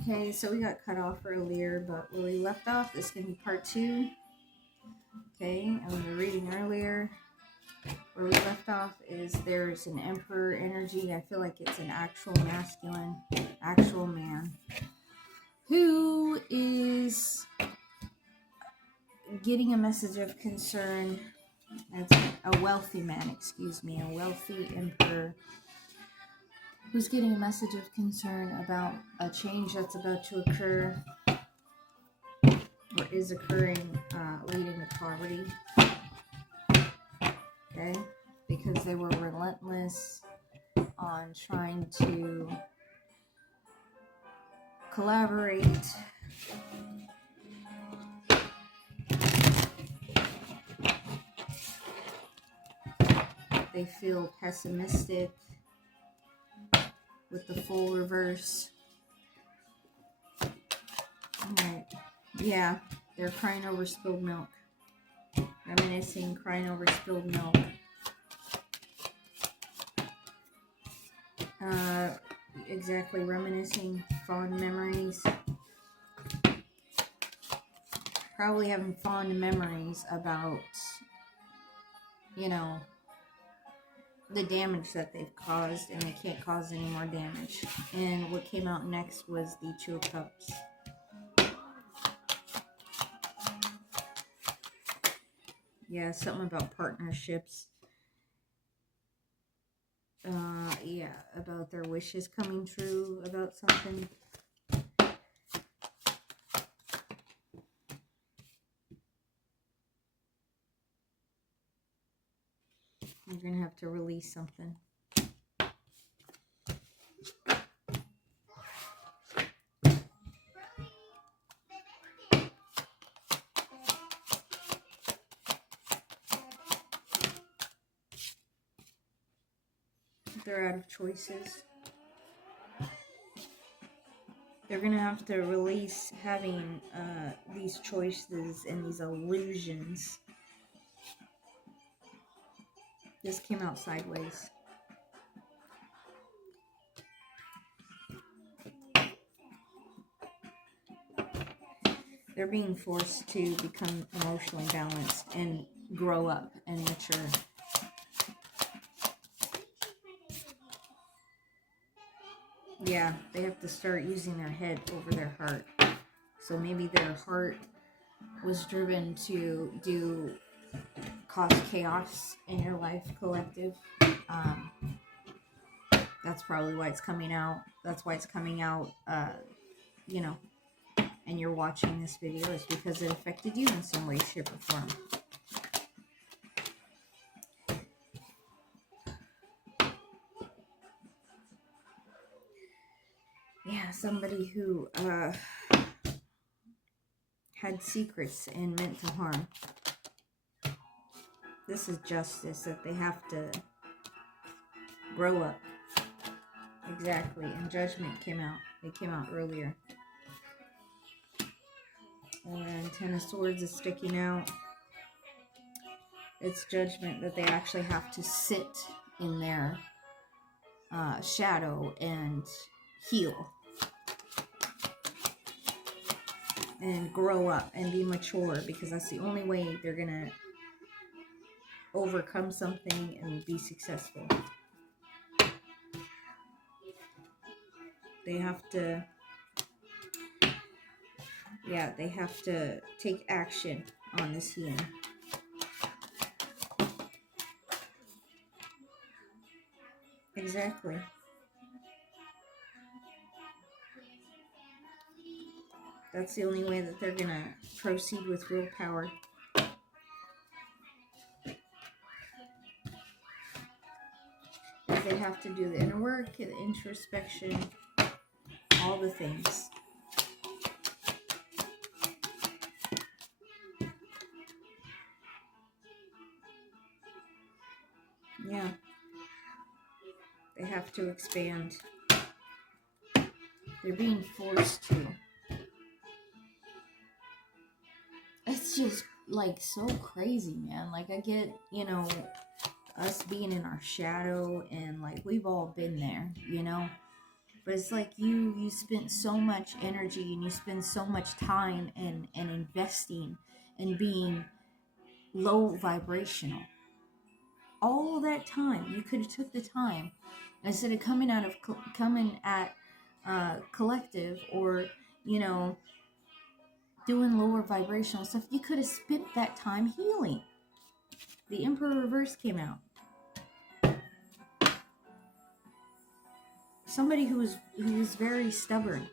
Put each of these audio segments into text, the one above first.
Okay, so we got cut off earlier, but where we left off, this is going to be part 2. Okay, and we were reading earlier. Where we left off is there's an emperor energy. I feel like it's an actual masculine, actual man who is getting a message of concern. It's a wealthy man, excuse me, a wealthy emperor who's getting a message of concern about a change that's about to occur or is occurring, leading to poverty. Okay, because they were relentless on trying to collaborate. They feel pessimistic with the full reverse. Alright. Yeah, they're crying over spilled milk. Reminiscing, crying over spilled milk. Exactly, reminiscing, fond memories. Probably having fond memories about, the damage that they've caused, and they can't cause any more damage. And what came out next was the Two of Cups. Yeah, something about partnerships. Yeah, about their wishes coming true about something. You're going to have to release something. They're out of choices. They're going to have to release having these choices and these illusions. This came out sideways. They're being forced to become emotionally balanced and grow up and mature. Yeah, they have to start using their head over their heart. So maybe their heart was driven to cause chaos in your life, collective. That's probably why it's coming out. That's why it's coming out, and you're watching this video is because it affected you in some way, shape, or form. Yeah, somebody who had secrets and meant to harm. This is justice that they have to grow up. Exactly, and judgment came out. It came out earlier. And Ten of Swords is sticking out. It's judgment that they actually have to sit in their shadow and heal. And grow up and be mature, because that's the only way they're going to overcome something and be successful. They have to, they have to take action on this healing. Exactly. That's the only way that they're going to proceed with real power. They have to do the inner work, the introspection, all the things. Yeah. They have to expand. They're being forced to. It's just like so crazy, man. Like I get, us being in our shadow, and like we've all been there, But it's like you spent so much energy and you spend so much time and investing in being low vibrational. All that time, you could have took the time instead of coming at collective, or doing lower vibrational stuff. You could have spent that time healing. The Emperor reverse came out. Somebody who was very stubborn,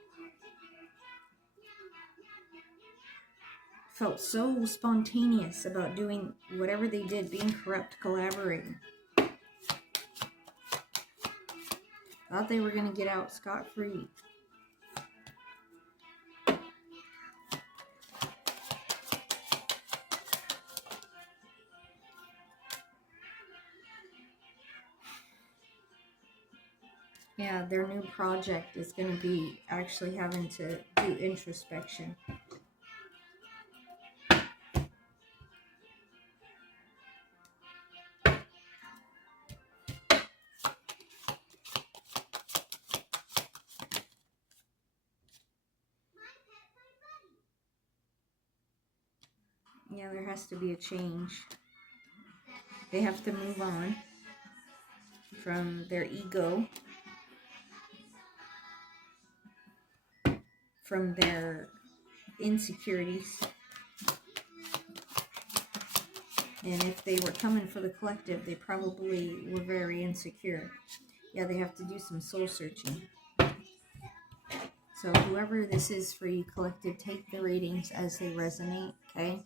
felt so spontaneous about doing whatever they did, being corrupt, collaborating. Thought they were going to get out scot-free. Yeah, their new project is going to be actually having to do introspection. Yeah, there has to be a change. They have to move on from their ego, from their insecurities. And if they were coming for the collective, they probably were very insecure. Yeah, they have to do some soul searching. So whoever this is for you, collective, take the readings as they resonate, okay?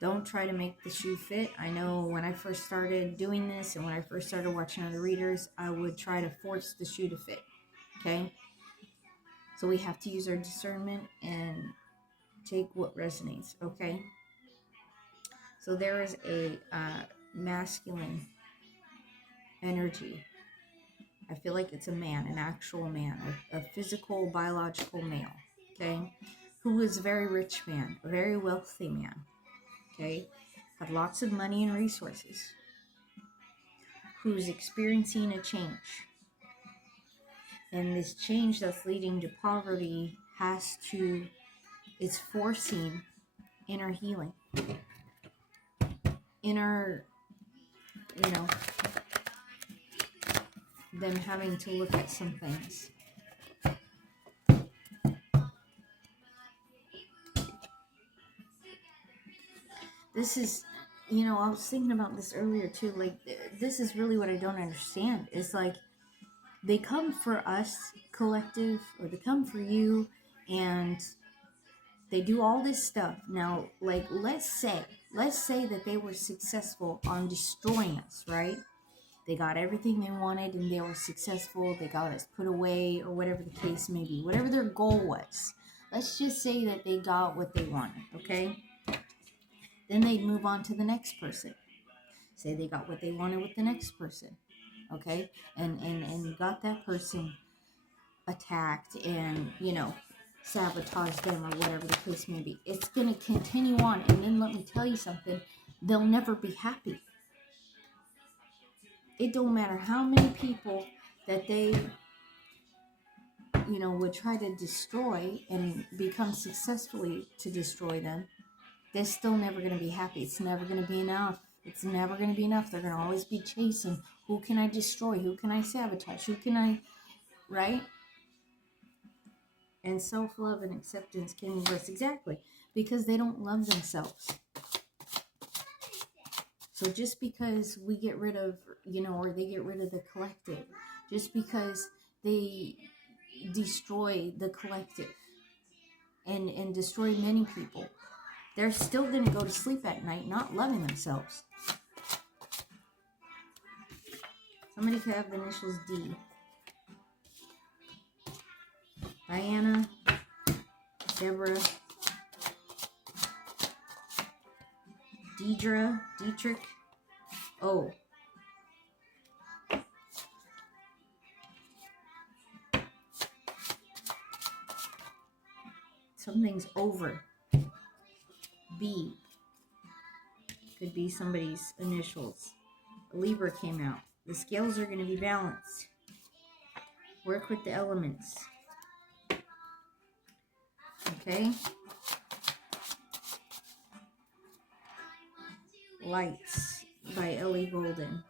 Don't try to make the shoe fit. I know when I first started doing this and when I first started watching other readers, I would try to force the shoe to fit, okay? So we have to use our discernment and take what resonates, okay? So there is a masculine energy. I feel like it's a man, an actual man, a physical, biological male, okay? Who is a very rich man, a very wealthy man, okay? Had lots of money and resources. Who's experiencing a change. And this change that's leading to poverty it's forcing inner healing. Inner, them having to look at some things. This is, I was thinking about this earlier too. Like, this is really what I don't understand. It's like, they come for us, collective, or they come for you, and they do all this stuff. Now, like, let's say that they were successful on destroying us, right? They got everything they wanted and they were successful. They got us put away, or whatever the case may be, whatever their goal was. Let's just say that they got what they wanted, okay? Then they'd move on to the next person. Say they got what they wanted with the next person, okay? And got that person attacked and, sabotage them, or whatever the case may be. It's going to continue on. And then let me tell you something. They'll never be happy. It don't matter how many people that they, would try to destroy and become successfully to destroy them. They're still never going to be happy. It's never going to be enough. It's never going to be enough. They're going to always be chasing. Who can I destroy? Who can I sabotage? Who can I, right? And self-love and acceptance came reverse. Exactly. Because they don't love themselves. So just because we get rid of, or they get rid of the collective, just because they destroy the collective and destroy many people, they're still going to go to sleep at night not loving themselves. Somebody could have the initials D. Diana, Deborah, Dietrich, O. Something's over. B. Could be somebody's initials. A Libra came out. The scales are going to be balanced. Work with the elements. Okay? Lights by Ellie Golden.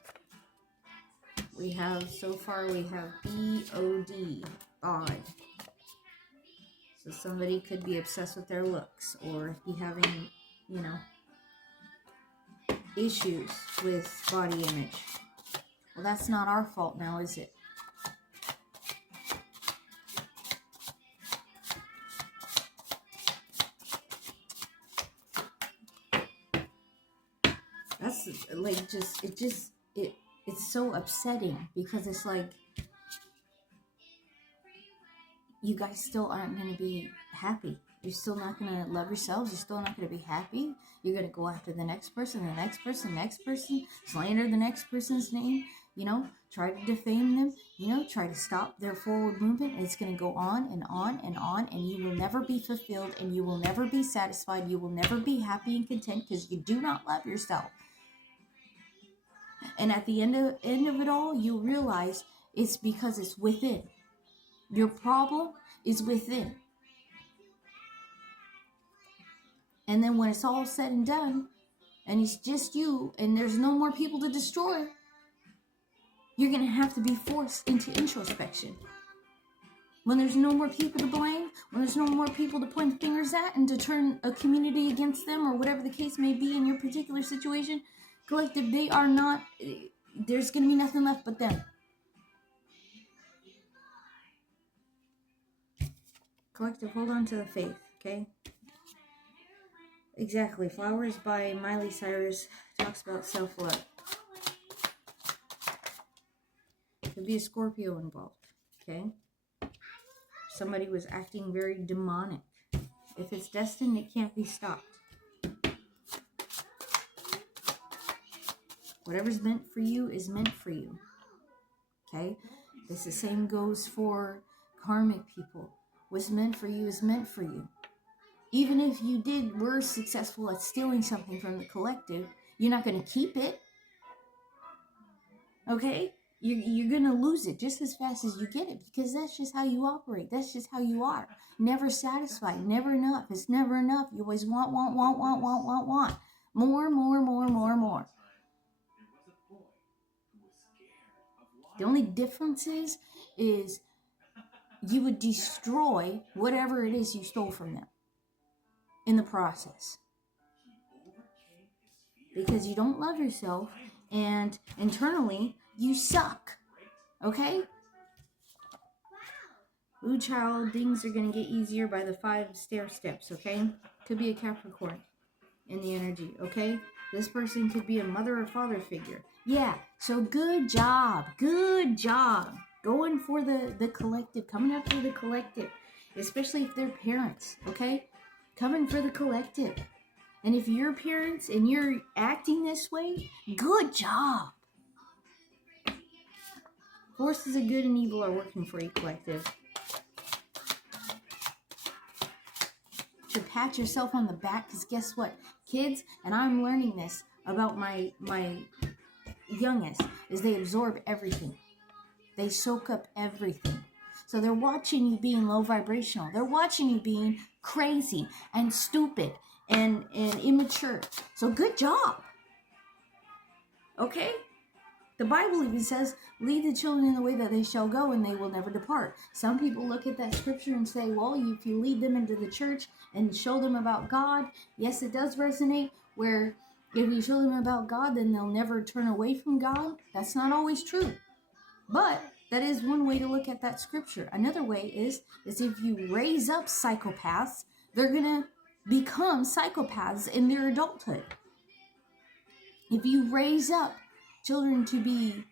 We have, so far, we have B-O-D, bod. So somebody could be obsessed with their looks or be having, you know, issues with body image. Well, that's not our fault now, is it? That's like it's so upsetting because it's like you guys still aren't going to be happy. You're still not going to love yourselves. You're still not going to be happy. You're going to go after the next person, the next person, the next person, slander the next person's name, you know, try to defame them, you know, try to stop their forward movement. It's going to go on and on and on, and you will never be fulfilled, and you will never be satisfied. You will never be happy and content because you do not love yourself. And at the end of it all, you realize it's because it's within. Your problem is within. And then when it's all said and done, and it's just you, and there's no more people to destroy, you're going to have to be forced into introspection. When there's no more people to blame, when there's no more people to point fingers at and to turn a community against them or whatever the case may be in your particular situation, collective, they are not, there's going to be nothing left but them. Collective, hold on to the faith, okay? Exactly. Flowers by Miley Cyrus talks about self-love. Could be a Scorpio involved, okay? Somebody was acting very demonic. If it's destined, it can't be stopped. Whatever's meant for you is meant for you, okay? This the same goes for karmic people. What's meant for you is meant for you. Even if you were successful at stealing something from the collective, you're not going to keep it. Okay? You're going to lose it just as fast as you get it because that's just how you operate. That's just how you are. Never satisfied. Never enough. It's never enough. You always want. More. The only difference is you would destroy whatever it is you stole from them in the process. Because you don't love yourself and internally you suck. Okay? Ooh, child, things are going to get easier by the 5 stair steps, okay? Could be a Capricorn in the energy, okay? This person could be a mother or father figure. Yeah, so good job. Good job. Going for the collective, coming after the collective, especially if they're parents, okay? Coming for the collective. And if you're parents and you're acting this way, good job. Forces of good and evil are working for you, collective. To pat yourself on the back, because guess what? Kids, and I'm learning this about my youngest, is they absorb everything. They soak up everything. So they're watching you being low vibrational. They're watching you being crazy and stupid and immature. So good job. Okay? The Bible even says, lead the children in the way that they shall go and they will never depart. Some people look at that scripture and say, well, if you lead them into the church and show them about God, yes, it does resonate, where if you show them about God, then they'll never turn away from God. That's not always true. But that is one way to look at that scripture. Another way is if you raise up psychopaths, they're going to become psychopaths in their adulthood. If you raise up children to be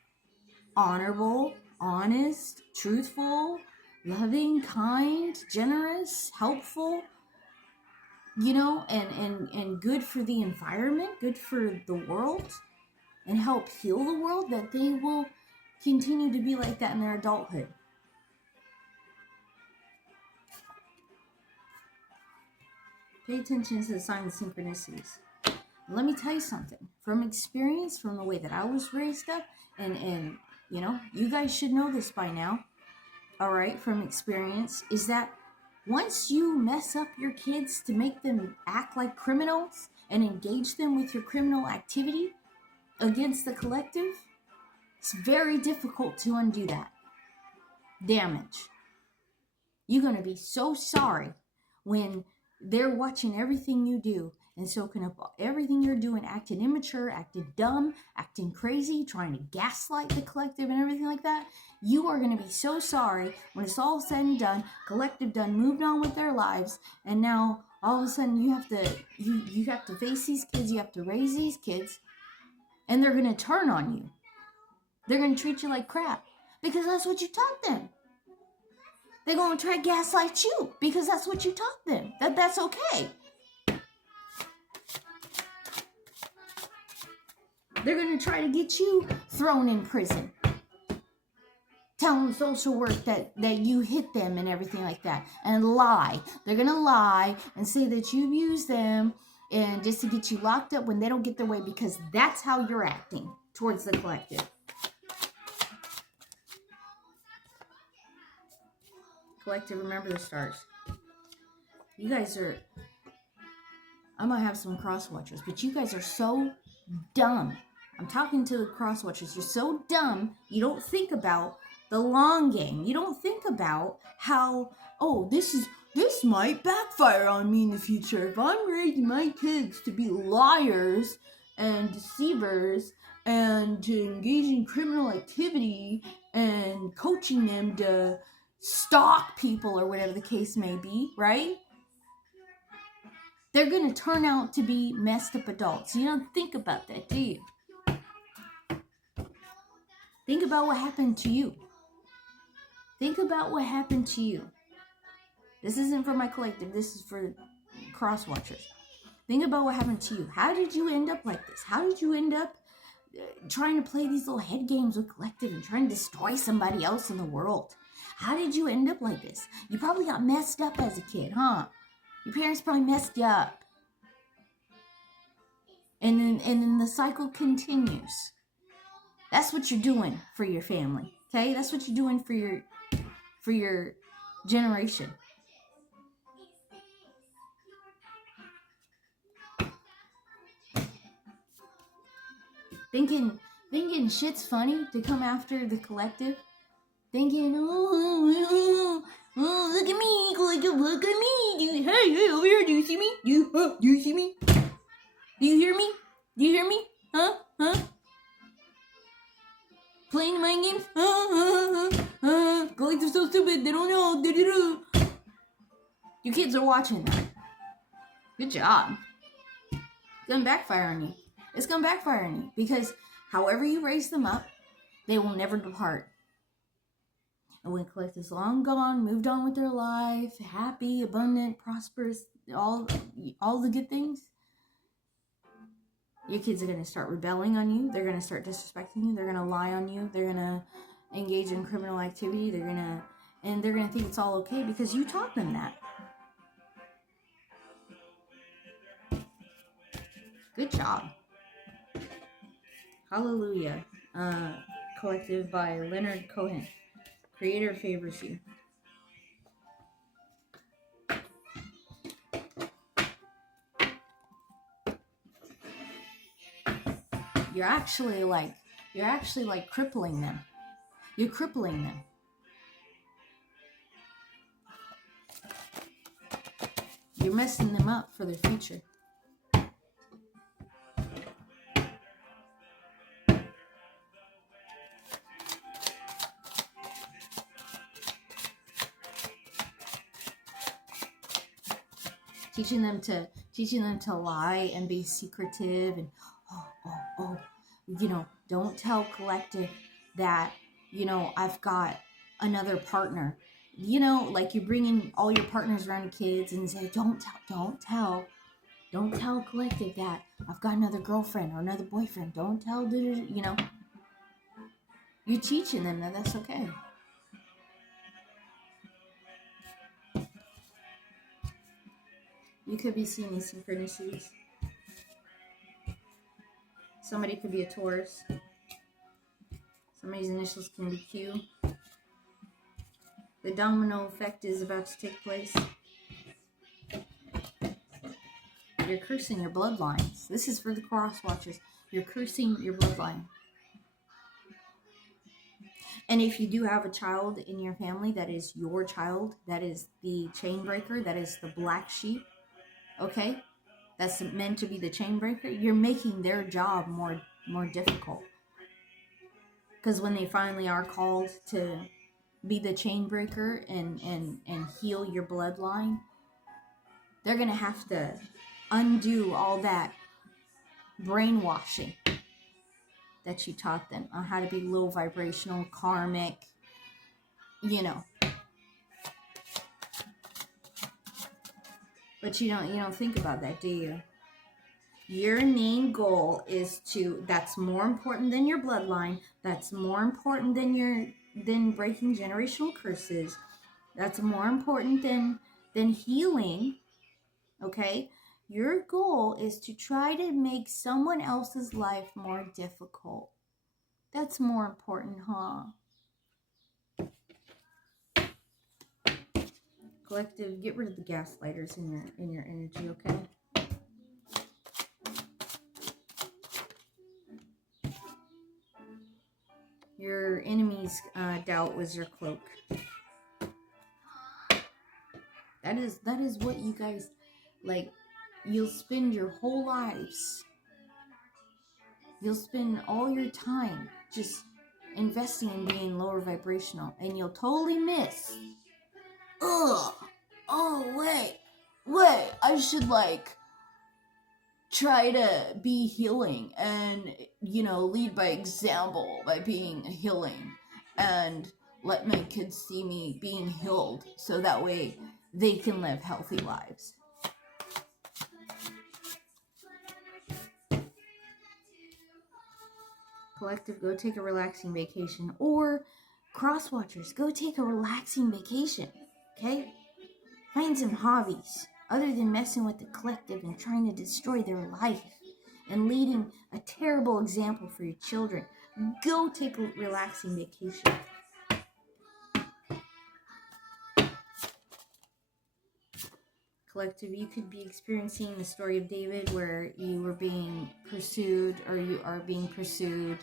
honorable, honest, truthful, loving, kind, generous, helpful, you know, and good for the environment, good for the world, and help heal the world, that they will continue to be like that in their adulthood. Pay attention to the signs and synchronicities. Let me tell you something. From experience, from the way that I was raised up, and you know, you guys should know this by now. all right, from experience, is that once you mess up your kids to make them act like criminals and engage them with your criminal activity against the collective, it's very difficult to undo that damage. You're going to be so sorry when they're watching everything you do and soaking up everything you're doing, acting immature, acting dumb, acting crazy, trying to gaslight the collective and everything like that. You are going to be so sorry when it's all said and done, collective done, moved on with their lives, and now all of a sudden you have to face these kids, you have to raise these kids, and they're going to turn on you. They're going to treat you like crap because that's what you taught them. They're going to try to gaslight you because that's what you taught them. That's okay. They're going to try to get you thrown in prison. Telling social work that you hit them and everything like that. And lie. They're going to lie and say that you abused them and just to get you locked up when they don't get their way because that's how you're acting towards the collective. Collective, remember the stars. You guys are, I'm going to have some cross watchers, but you guys are so dumb. I'm talking to the cross watchers. You're so dumb, you don't think about the long game. You don't think about how, oh, this might backfire on me in the future. If I'm raising my kids to be liars and deceivers and to engage in criminal activity and coaching them to stalk people or whatever the case may be, right? They're going to turn out to be messed up adults. You don't think about that, do you? Think about what happened to you. Think about what happened to you. This isn't for my collective. This is for cross watchers. Think about what happened to you. How did you end up like this? How did you end up trying to play these little head games with collective and trying to destroy somebody else in the world? How did you end up like this? You probably got messed up as a kid, huh? Your parents probably messed you up. And then the cycle continues. That's what you're doing for your family, okay? That's what you're doing for your generation. Thinking shit's funny to come after the collective. Thinking, oh, look at me, collective, look at me. Hey, over here, do you see me? Do you see me? Do you hear me? Do you hear me? Huh? Playing mind games? Collective's so stupid, they don't know. You kids are watching that. Good job. It's gonna backfire on you. It's gonna backfire on you because however you raise them up, they will never depart. And when collective's long gone, moved on with their life, happy, abundant, prosperous, all the good things, your kids are going to start rebelling on you. They're going to start disrespecting you. They're going to lie on you. They're going to engage in criminal activity. They're going to think it's all okay because you taught them that. Good job. Hallelujah. Collective by Leonard Cohen. Creator favors you. You're actually like crippling them. You're crippling them. You're messing them up for their future. Teaching them to lie and be secretive and don't tell collective that I've got another partner. Like you're bringing all your partners around the kids and say don't tell collective that I've got another girlfriend or another boyfriend. Don't tell You're teaching them that that's okay. You could be seeing these synchronicities. Somebody could be a Taurus. Somebody's initials can be Q. The domino effect is about to take place. You're cursing your bloodlines. This is for the cross watchers. You're cursing your bloodline. And if you do have a child in your family that is your child, that is the chain breaker, that is the black sheep, okay? That's meant to be the chain breaker. You're making their job more difficult. Because when they finally are called to be the chain breaker and heal your bloodline, they're going to have to undo all that brainwashing that you taught them on how to be low vibrational, karmic, you know. But you don't think about that, do you? Your main goal is that's more important than your bloodline. That's more important than breaking generational curses. That's more important than healing. Okay? Your goal is to try to make someone else's life more difficult. That's more important, huh? Collective, get rid of the gaslighters in your energy, okay? Your enemy's doubt was your cloak. That is what you guys, like, you'll spend your whole lives. You'll spend all your time just investing in being lower vibrational, and you'll totally miss. Wait, I should, like, try to be healing and, lead by example by being healing and let my kids see me being healed so that way they can live healthy lives. Collective, go take a relaxing vacation. Or cross watchers, go take a relaxing vacation. Okay? Find some hobbies other than messing with the collective and trying to destroy their life and leading a terrible example for your children. Go take a relaxing vacation. Collective, you could be experiencing the story of David where you were being pursued, or you are being pursued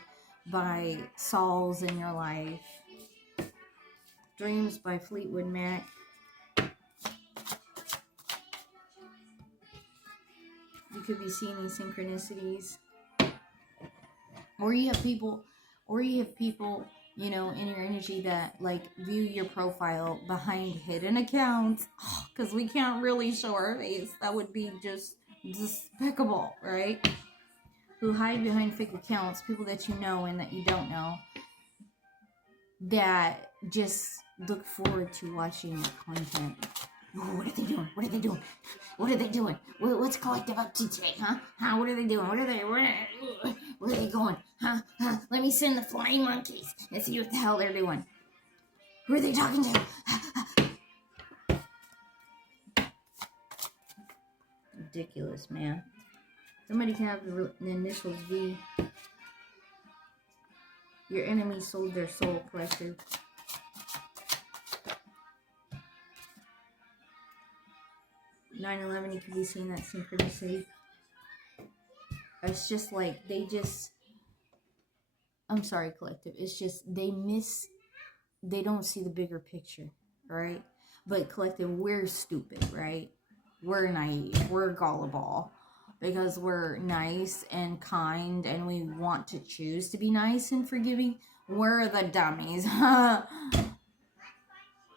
by Sauls in your life. Dreams by Fleetwood Mac. You could be seeing these synchronicities. Or you have people, in your energy that, like, view your profile behind hidden accounts. Because we can't really show our face. That would be just despicable, right? Who hide behind fake accounts, people that you know and that you don't know, that just look forward to watching your content. Oh, what are they doing? What are they doing? What are they doing? What's Collective up to today, huh? What are they doing? Where are they going? Huh? Let me send the flying monkeys and see what the hell they're doing. Who are they talking to? Ridiculous, man. Somebody can have the initials V. Your enemy sold their soul, Collective. (9/11), you could be seeing that synchronicity. It's just like I'm sorry, Collective. It's just they don't see the bigger picture, right? But Collective, we're stupid, right? We're naive. We're gullible. Because we're nice and kind and we want to choose to be nice and forgiving. We're the dummies, huh?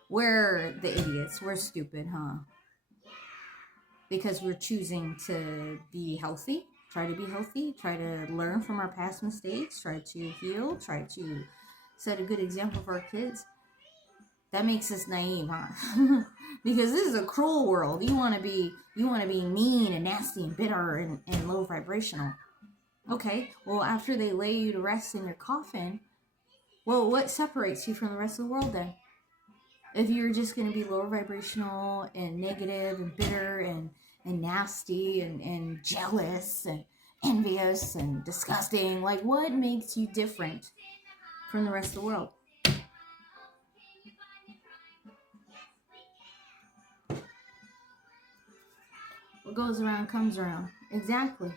We're the idiots. We're stupid, huh? Because we're choosing to be healthy, try to be healthy, try to learn from our past mistakes, try to heal, try to set a good example for our kids. That makes us naive, huh? Because this is a cruel world. You want to be mean and nasty and bitter and low vibrational. Okay, well, after they lay you to rest in your coffin, well, what separates you from the rest of the world then? If you're just going to be lower vibrational and negative and bitter and nasty and jealous and envious and disgusting, like, what makes you different from the rest of the world? What goes around comes around. Exactly.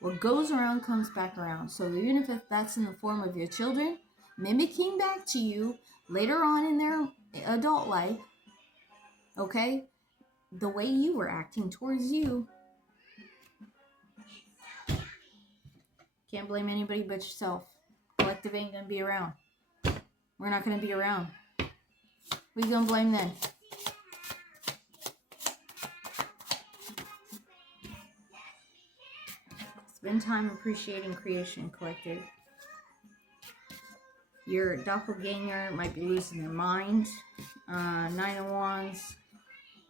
What goes around comes back around. So even if that's in the form of your children mimicking back to you later on in their adult life, okay, the way you were acting towards you, can't blame anybody but yourself. Collective ain't gonna be around. We're not gonna be around. Who you gonna blame then? Spend time appreciating creation, collective. Your doppelganger might be losing their mind. Nine of Wands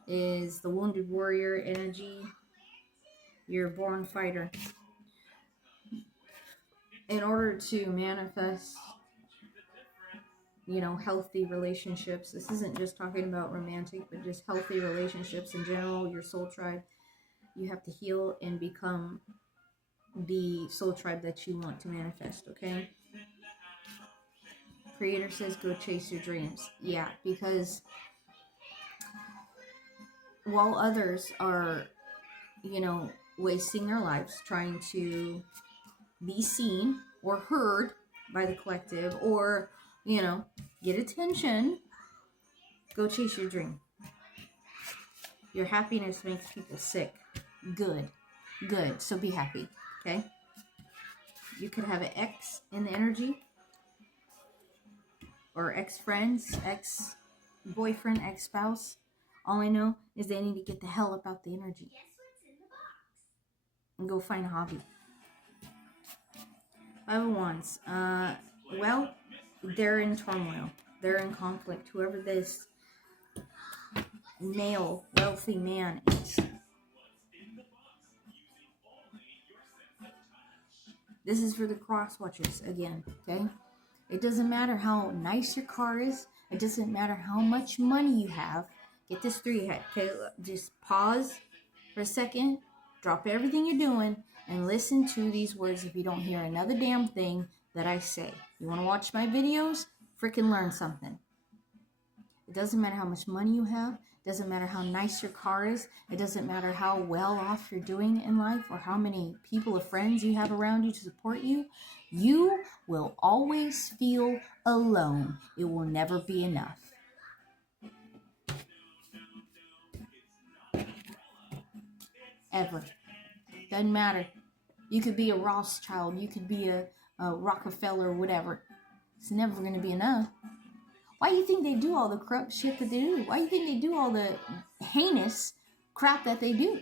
is the wounded warrior energy. You're a born fighter. In order to manifest, healthy relationships, this isn't just talking about romantic, but just healthy relationships in general, your soul tribe, you have to heal and become the soul tribe that you want to manifest, okay? Creator says go chase your dreams. Yeah, because while others are, wasting their lives trying to be seen or heard by the collective or, get attention, go chase your dream. Your happiness makes people sick. Good. So be happy, okay? You could have an ex in the energy, or ex-friends, ex-boyfriend, ex-spouse. All I know is they need to get the hell up out the energy. And go find a hobby. Five of Wands. Well, they're in turmoil. They're in conflict. Whoever this male, wealthy man is. This is for the cross watchers again, okay? It doesn't matter how nice your car is. It doesn't matter how much money you have. Get this through your head, okay? Just pause for a second. Drop everything you're doing and listen to these words if you don't hear another damn thing that I say. You want to watch my videos? Freaking learn something. It doesn't matter how much money you have. It doesn't matter how nice your car is. It doesn't matter how well off you're doing in life or how many people or friends you have around you to support you. You will always feel alone. It will never be enough. Ever. Doesn't matter. You could be a Rothschild. You could be a Rockefeller, whatever. It's never going to be enough. Why do you think they do all the corrupt shit that they do? Why do you think they do all the heinous crap that they do?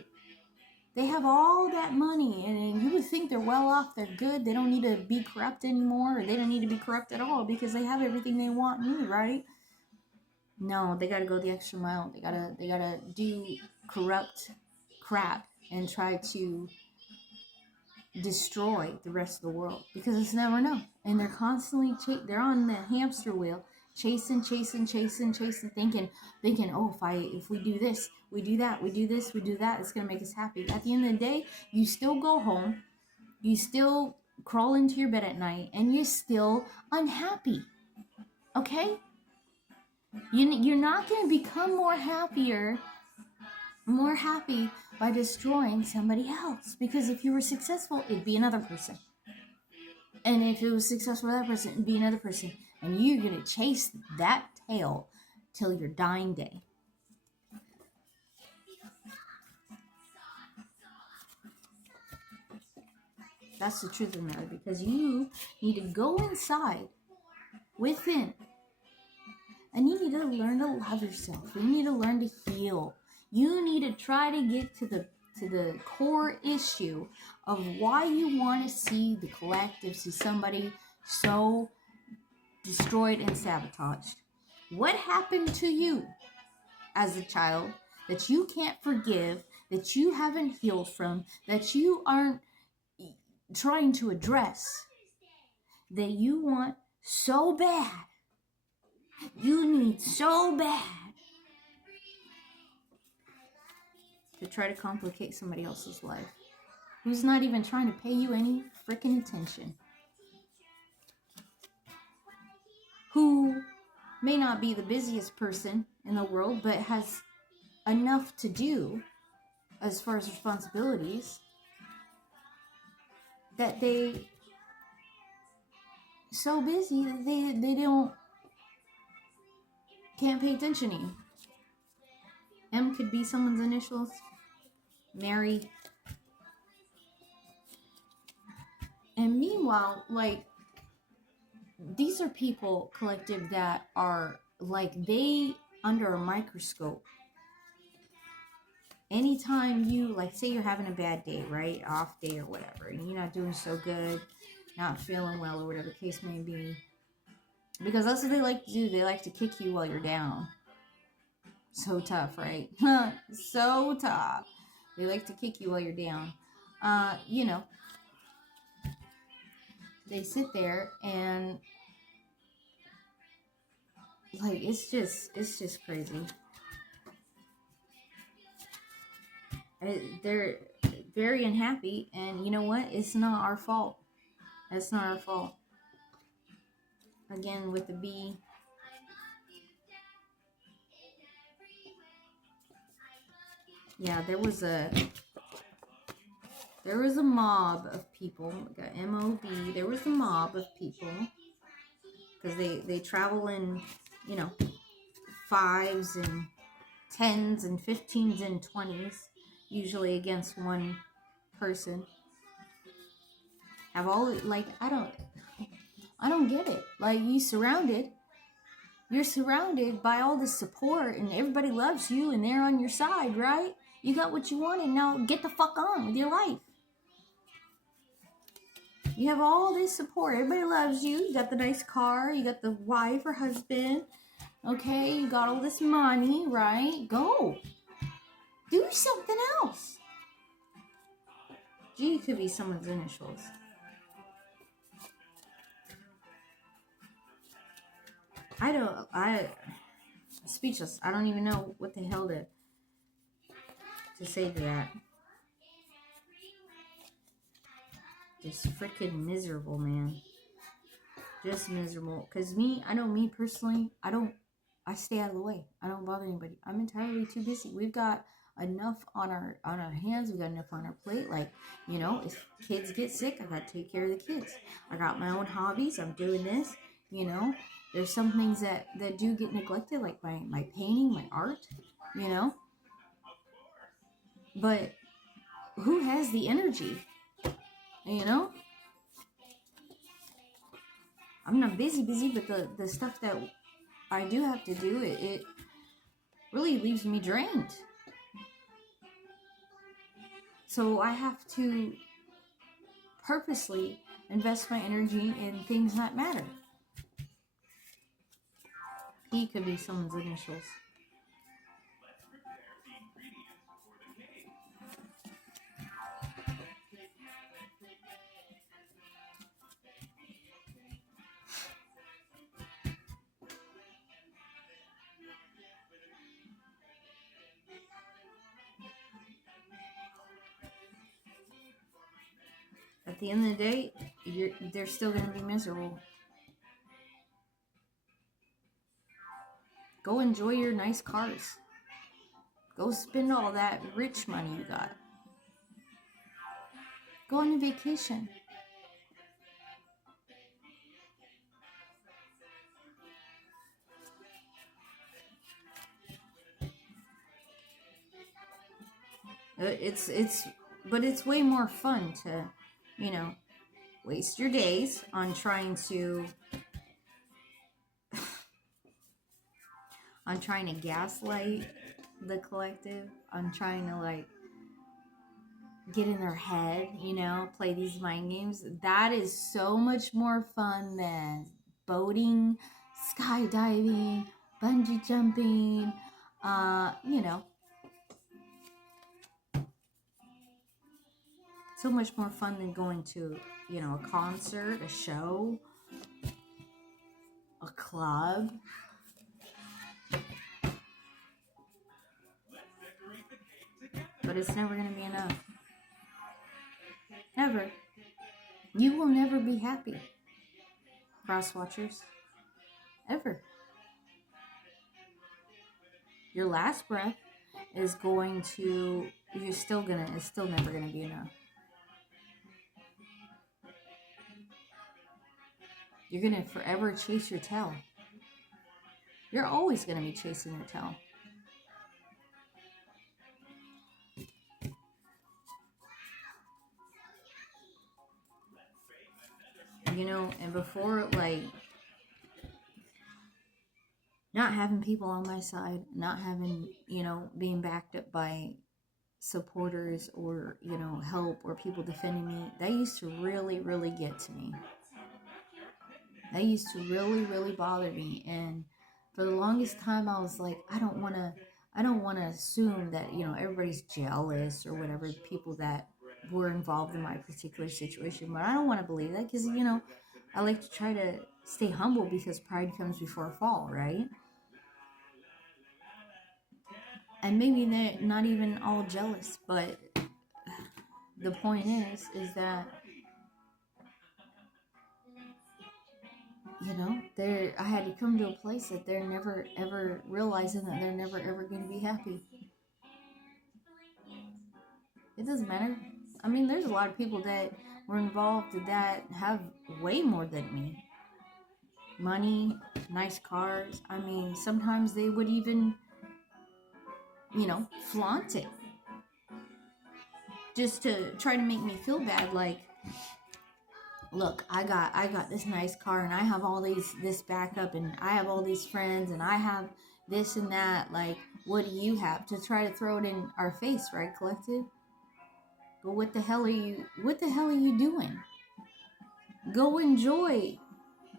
They have all that money, and you would think they're well off, they're good, they don't need to be corrupt anymore, or they don't need to be corrupt at all because they have everything they want and need, right? No, they gotta go the extra mile. They gotta do corrupt crap and try to destroy the rest of the world because it's never enough. And they're constantly they're on the hamster wheel, chasing, thinking, oh, if we do this, we do that, we do this, we do that, it's gonna make us happy. At the end of the day, you still go home, you still crawl into your bed at night, and you're still unhappy. Okay? You're not gonna become more happy by destroying somebody else. Because if you were successful, it'd be another person. And if it was successful for that person, it'd be another person. And you're going to chase that tail till your dying day. That's the truth of the matter. Because you need to go inside, within. And you need to learn to love yourself. You need to learn to heal. You need to try to get to the core issue of why you want to see the collective, see somebody so destroyed and sabotaged. What happened to you as a child that you can't forgive, that you haven't healed from, that you aren't trying to address, that you want so bad, you need so bad to try to complicate somebody else's life who's not even trying to pay you any freaking attention, who may not be the busiest person in the world but has enough to do, as far as responsibilities, that they so busy that they can't pay attention to you. M could be someone's initials. Mary. And meanwhile, like, these are people, collective, that are like, they under a microscope. Anytime you, like, say you're having a bad day, right? Off day or whatever, and you're not doing so good, not feeling well, or whatever the case may be. Because that's what they like to do. They like to kick you while you're down. So tough, right? So tough. They like to kick you while you're down. You know, they sit there and, like, it's just crazy. They're very unhappy, and you know what? It's not our fault. It's not our fault. Again, with the B. Yeah, there was a mob of people. We got M-O-B. There was a mob of people, because they travel in, you know, 5s and 10s and 15s and 20s, usually against one person. Have all, like, I don't get it. Like, you're surrounded by all this support, and everybody loves you, and they're on your side, right? You got what you wanted. Now get the fuck on with your life. You have all this support. Everybody loves you. You got the nice car. You got the wife or husband. Okay, you got all this money, right? Go. Do something else. G could be someone's initials. Speechless. I don't even know what the hell to say to that. Just freaking miserable, man. Just miserable. Because I know me personally, I stay out of the way. I don't bother anybody. I'm entirely too busy. We've got enough on our hands. We've got enough on our plate. Like, you know, if kids get sick, I got to take care of the kids. I got my own hobbies. I'm doing this, you know. There's some things that do get neglected, like my painting, my art, you know. But who has the energy, you know? I'm not busy, but the stuff that I do have to do, it really leaves me drained. So I have to purposely invest my energy in things that matter. P could be someone's initials. At the end of the day, they're still going to be miserable. Go enjoy your nice cars. Go spend all that rich money you got. Go on a vacation. But it's way more fun to, you know, waste your days on trying to gaslight the collective, on trying to, like, get in their head, you know, play these mind games. That is so much more fun than boating, skydiving, bungee jumping, you know. So much more fun than going to, you know, a concert, a show, a club. But it's never going to be enough. Never. You will never be happy, cross watchers. Ever. Your last breath is going to it's still never gonna be enough. You're gonna forever chase your tail. You're always gonna be chasing your tail. You know, and before, like, not having people on my side, not having, you know, being backed up by supporters or, you know, help or people defending me, that used to really, really get to me. That used to really, really bother me. And for the longest time, I was like, I don't want to assume that, you know, everybody's jealous or whatever, people that were involved in my particular situation. But I don't want to believe that because, you know, I like to try to stay humble because pride comes before a fall, right? And maybe they're not even all jealous, but the point is that, you know, I had to come to a place that they're never ever realizing that they're never ever going to be happy. It doesn't matter. I mean, there's a lot of people that were involved that have way more than me. Money, nice cars. I mean, sometimes they would even, you know, flaunt it just to try to make me feel bad. Like, look, I got this nice car and I have all this backup and I have all these friends and I have this and that. Like, what do you have? To try to throw it in our face, right, collective? But what the hell are you doing? Go enjoy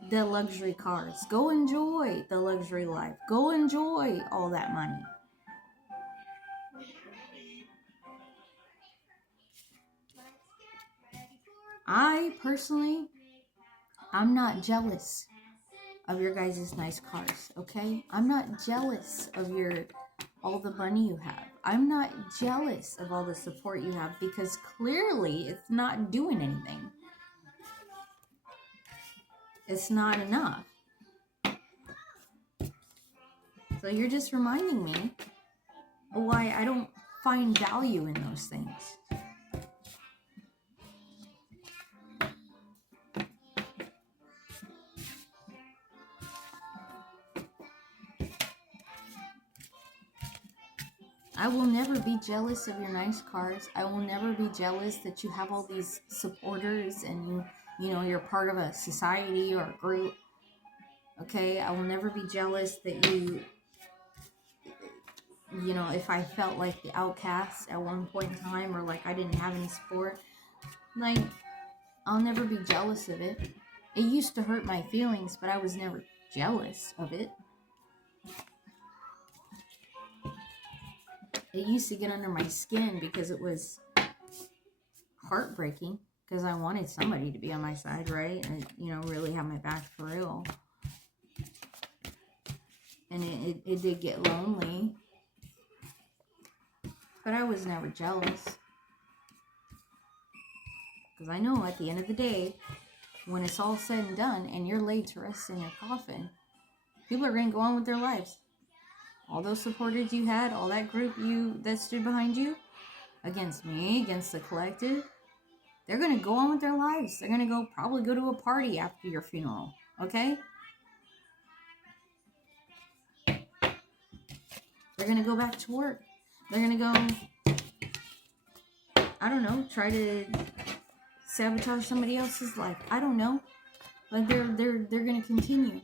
the luxury cars. Go enjoy the luxury life. Go enjoy all that money. I personally, I'm not jealous of your guys' nice cars, okay? I'm not jealous of all the money you have. I'm not jealous of all the support you have because clearly it's not doing anything. It's not enough. So you're just reminding me why I don't find value in those things. I will never be jealous of your nice cars. I will never be jealous that you have all these supporters and you know, you're part of a society or a group. Okay, I will never be jealous that you know, if I felt like the outcast at one point in time or like I didn't have any support, like, I'll never be jealous of it. It used to hurt my feelings, but I was never jealous of it. It used to get under my skin because it was heartbreaking because I wanted somebody to be on my side, right? And, you know, really have my back for real. And it did get lonely. But I was never jealous. Because I know at the end of the day, when it's all said and done and you're laid to rest in your coffin, people are going to go on with their lives. All those supporters you had, all that group that stood behind you, against me, against the collective, they're going to go on with their lives. They're going to probably go to a party after your funeral, okay? They're going to go back to work. They're going to go, I don't know, try to sabotage somebody else's life. I don't know. But they're going to continue.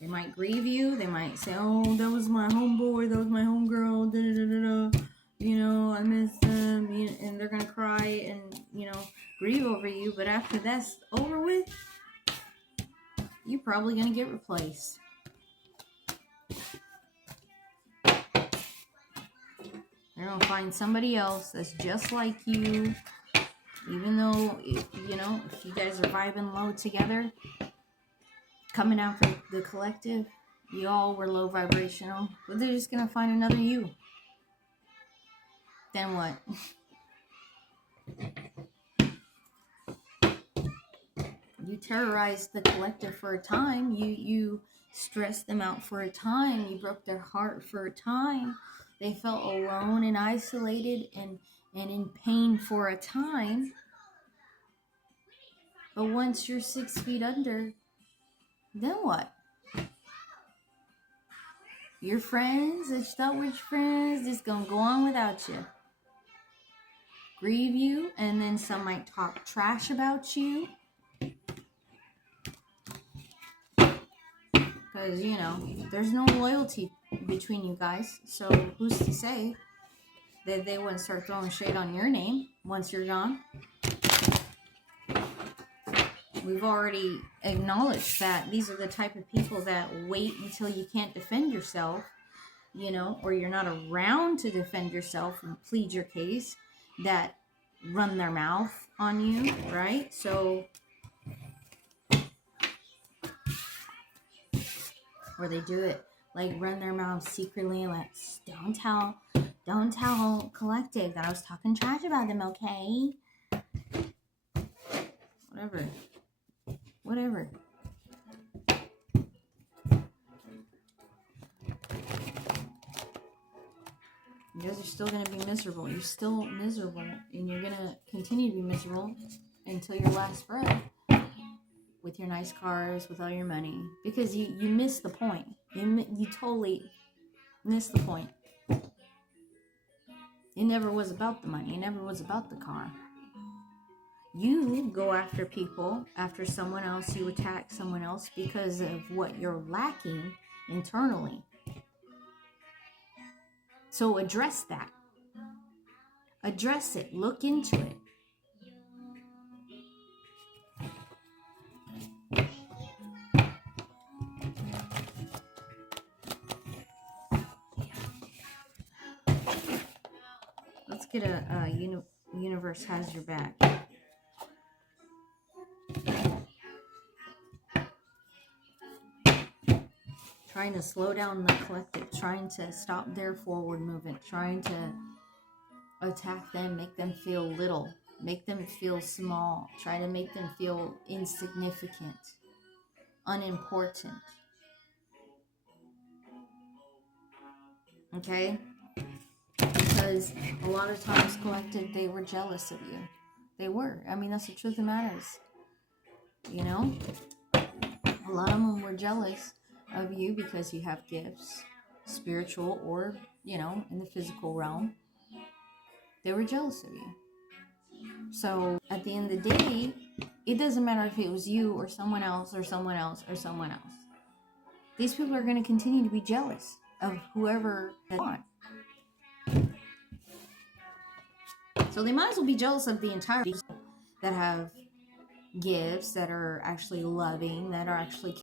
They might grieve you. They might say, oh, that was my homeboy. That was my homegirl. Da, da, da, da. You know, I miss them. And they're going to cry and, you know, grieve over you. But after that's over with, you're probably going to get replaced. They're going to find somebody else that's just like you. Even though, you know, if you guys are vibing low together, coming out for the collective, you all were low vibrational, but they're just gonna find another you. Then what? You terrorized the collective for a time. You stressed them out for a time. You broke their heart for a time. They felt alone and isolated and in pain for a time. But once you're 6 feet under, then what? Your friends that you thought were your friends just gonna go on without you. Grieve you, and then some might talk trash about you. Because, you know, there's no loyalty between you guys. So who's to say that they wouldn't start throwing shade on your name once you're gone? We've already acknowledged that these are the type of people that wait until you can't defend yourself, you know, or you're not around to defend yourself and plead your case, that run their mouth on you, right? So, or they do it, like, run their mouth secretly, like, don't tell collective that I was talking trash about them, okay? Whatever. You guys are still going to be miserable. You're still miserable, and you're going to continue to be miserable until your last breath, with your nice cars, with all your money, because you missed the point. You totally missed the point. It never was about the money. It never was about the car. You go after people, after someone else. You attack someone else because of what you're lacking internally. So address that. Address it. Look into it. Let's get a universe has your back. Trying to slow down the collective, trying to stop their forward movement, trying to attack them, make them feel little, make them feel small, try to make them feel insignificant, unimportant. Okay? Because a lot of times collective, they were jealous of you. They were. I mean, that's the truth of the matters. You know? A lot of them were jealous of you because you have gifts, spiritual or, you know, in the physical realm. They were jealous of you. So at the end of the day, it doesn't matter if it was you or someone else or someone else or someone else. These people are going to continue to be jealous of whoever they want. So they might as well be jealous of the entire people that have gifts, that are actually loving, that are actually